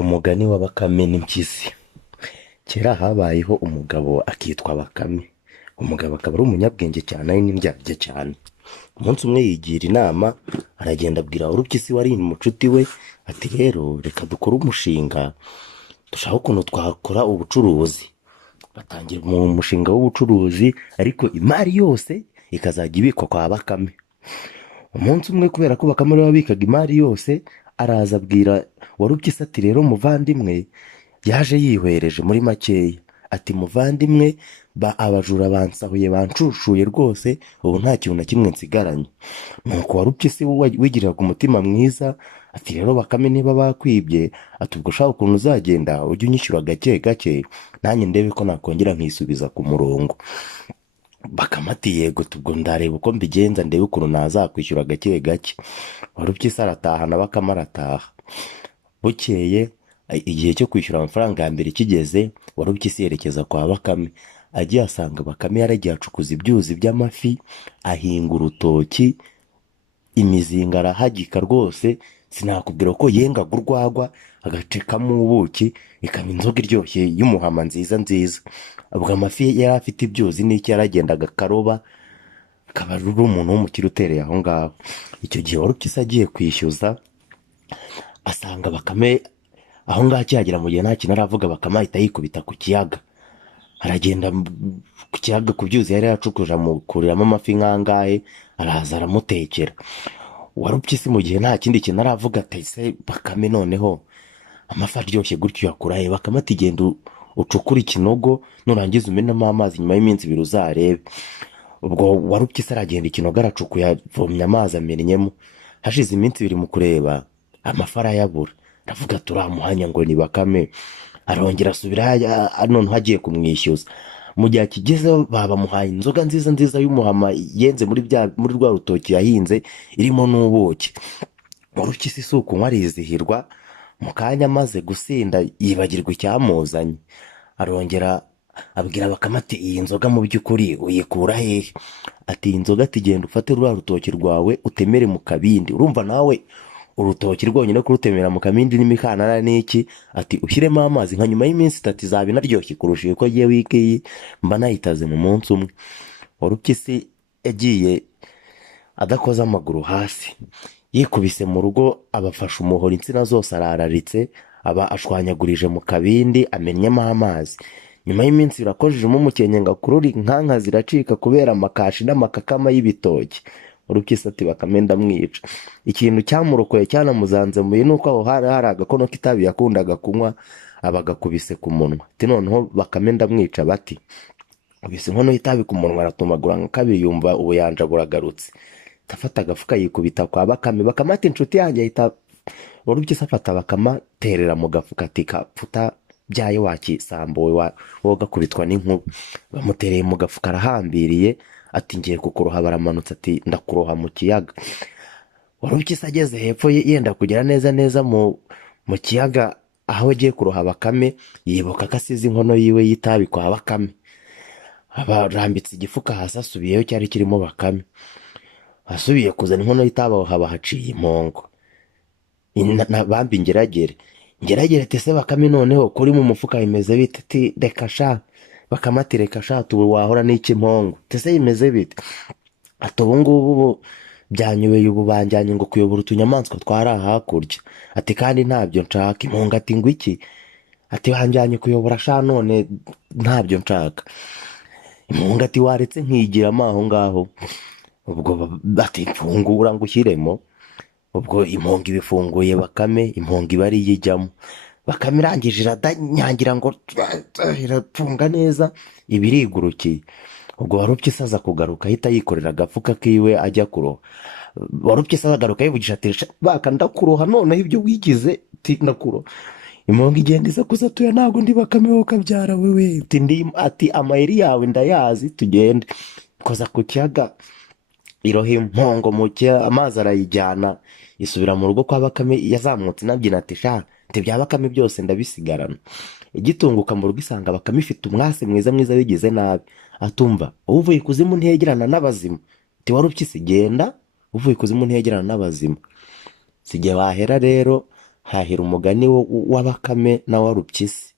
Umugani wa Bakame n'impyisi. Kera habayeho umugabo akitwa Bakame. Umugabo akaba ari umunyabwenge cyane ari n'indyarya cyane. Umunsi umwe yigira inama aragenda abwira Warupyisi wari umucuti we ati rero reka dukore umushinga dushaka ukuntu twakora ubucuruzi. Batangira mu mushinga w'ubucuruzi ariko imari yose ikazajya ibikwa kwa Bakame. Umunsi umwe kubera ko Bakame ariwe wabikaga imari yose araza abwira Warupyisi ati rero muvandimwe, yaje yihwereje muri makeya ati muvandimwe, abajura bansahuye banshushuye rwose, ubu nta kintu na kimwe nsigaranye. Nuko Warupyisi wigiriraga umutima mwiza ati rero Bakame niba bakwibye ati ubwo ushaka ukuntu uzagenda ujye unyishyura gake gake nanjye ndebe ko nakongera nkisubiza ku murongo. Bakame ati yego tubwo ndareba uko mbigenza ndebe ukuntu nazakwishyura gake gake. Warupyisi arataha na Bakame arataha. Bukeye igihe cyo kwishyura amafaranga ya mbere kigeze, Warupyisi yerekeza kwa Bakame. Agiye asanga Bakame yaragiye acukuza ibyuzi by'amafi, ahinga urutoki, imizinga arahagika rwose, sinakubwira ko yengaga urwagwa agacekamo ubuki, ikaba inzoga iryoshye y'umuhama nziza nziza. Ubwo amafi yari afite ibyuzi n'icyo yaragendaga akaroba, akaba ari umuntu w'umukire utereye aho ngaho. Icyo gihe Warupyisi agiye kwishyuza asanga Bakame aho ngaho akihagera mu gihe nta kintu aravuga, Bakame ahita yikubita ku kiyaga. Aragenda ku kiyaga ku byuzi yari yacukuje amukuriramo amafi nk'angahe, araza aramutekera. Warupyisi mu gihe nta kindi kintu aravuga ati se Bakame noneho amafi aryoshye gutyo yakura he? Bakame ati genda ucukure ikinogo nurangiza umenamo amazi, nyuma y'iminsi ibiri uzarebe. Ubwo Warupyisi aragenda ikinogo aracukuye avomye amazi amennyemo. Hashize iminsi ibiri mu kureba amafi arayabura, aravuga turamuhanya ngo ni Bakame. Arongera asubira noneho agiye kumwishyuza. Mu gihe akigezeho bamuhaye inzoga nziza nziza y'umuhama yenze muri rwa rutoki yahinze irimo n'ubuki. Warupyisi si ukunywa arizihirwa, mu kanya amaze gusinda yibagirwa icyamuzanye. Arongera abwira Bakame ati iyi nzoga mu by'ukuri uyikura hehe? Ati iyi nzoga ati genda ufate rwa rutoki rwawe utemere mu kabindi. Urumva nawe urutoki rwonyine kurutemera mu kabindi n'imikanana n'iki, ati ushyiremo amazi nka nyuma y'iminsi 3 izaba inaryoshye kurusha uko agiye wiki mba nayitaze mu munsi umwe. Warupyisi yagiye adakoze amaguru hasi, yikubise mu rugo abafasha umuhoro, insina zose arararitse aba ashwanyagurije mu kabindi amennyemo amazi. Nyuma y'iminsi birakojejemo umukenke ngo akurure inkanka ziracika kubera amakashi n'amakakama y'ibitoki. Warupyisi ati Bakame ndamwica. Ikintu cyamurokoye cyanamuzanze mu nuko aho hari agakono k'itabi yakundaga kunywa abagakubise ku munwa. Ati noneho Bakame ndamwica. Bati ubise inkono y'itabi ku munwa aratumagura nka kabiri yumva ubuyanja buragarutse. Tafata agafuka yikubita kwa Bakame. Bakame ati inshuti yanjye ahita. Warupyisi afata Bakame aterera mu gafuka ati kapfuta byayo wakisambuwe wogakubitwa n'inkuba. Bamutereye mu gafuka arahambiriye ati ngiye kukuroha. Baramanutse ati ndakuroha mu kiyaga. Warupyisi ageze hepfo yenda kugera neza neza mu kiyaga aho agiye kuroha Bakame, yibuka ko asize inkono yiwe y'itabi kwa Bakame. Abarambitse igifuka hasi asubiyeyo cyari kirimo Bakame. Asubiye kuzana inkono y'itabi aho haba haciye impongo. Bambi ngeragere ati se Bakame noneho kuri mu mufuka bimeze bite? Ati reka sha. Bakame ati reka sha tubu wahora n'iki mpongo? Tese bimeze bite? Ati ubu ngubu byanyubeye, ubu banjyanye ngo kuyobora utunyamaswa twari hakurya. Ati kandi ntabyo nshaka. Impongo ati ngo iki? Ati banjyanye kuyobora sha none ntabyo nshaka. Impongo ati waretse nkigiramo aho ngaho. Ubwo ati mfungura ngo ushyiremo. Ubwo impongo ibifunguye Bakame, impongo iba ari yijyamo. Bakame irangije iradanyangira ngo irafunga neza ibirigurukiye. Ubwo Warupyisi aza kugaruka ahita yikorera agafuka kiwe ajya kuroha. Warupyisi agaruka yivugisha ati baka ndakuroha noneho ibyo wigize ati ndakuroha. Impongo igenda isa kuza tuya ntabwo ndi Bakame wowe kabyara wewe. Ati amayeri yawe ndayazi tugende. Koza ku kiyaga iroha impongo mu amazi arayijyana, isubira mu rugo kwa Bakame yazamutse inabyina ati sha bya Bakame byose ndabisigarana. Igitunguka mu rugo isanga Bakame ifite umwase mwiza mwiza wigize nabi. Atumva uvuye kuzimu ntiyegerana n'abazima. Ati Warupyisi genda uvuye kuzimu ntiyegerana n'abazima. Sijye wahera rero hahira umugani wa bakame na warupyisi.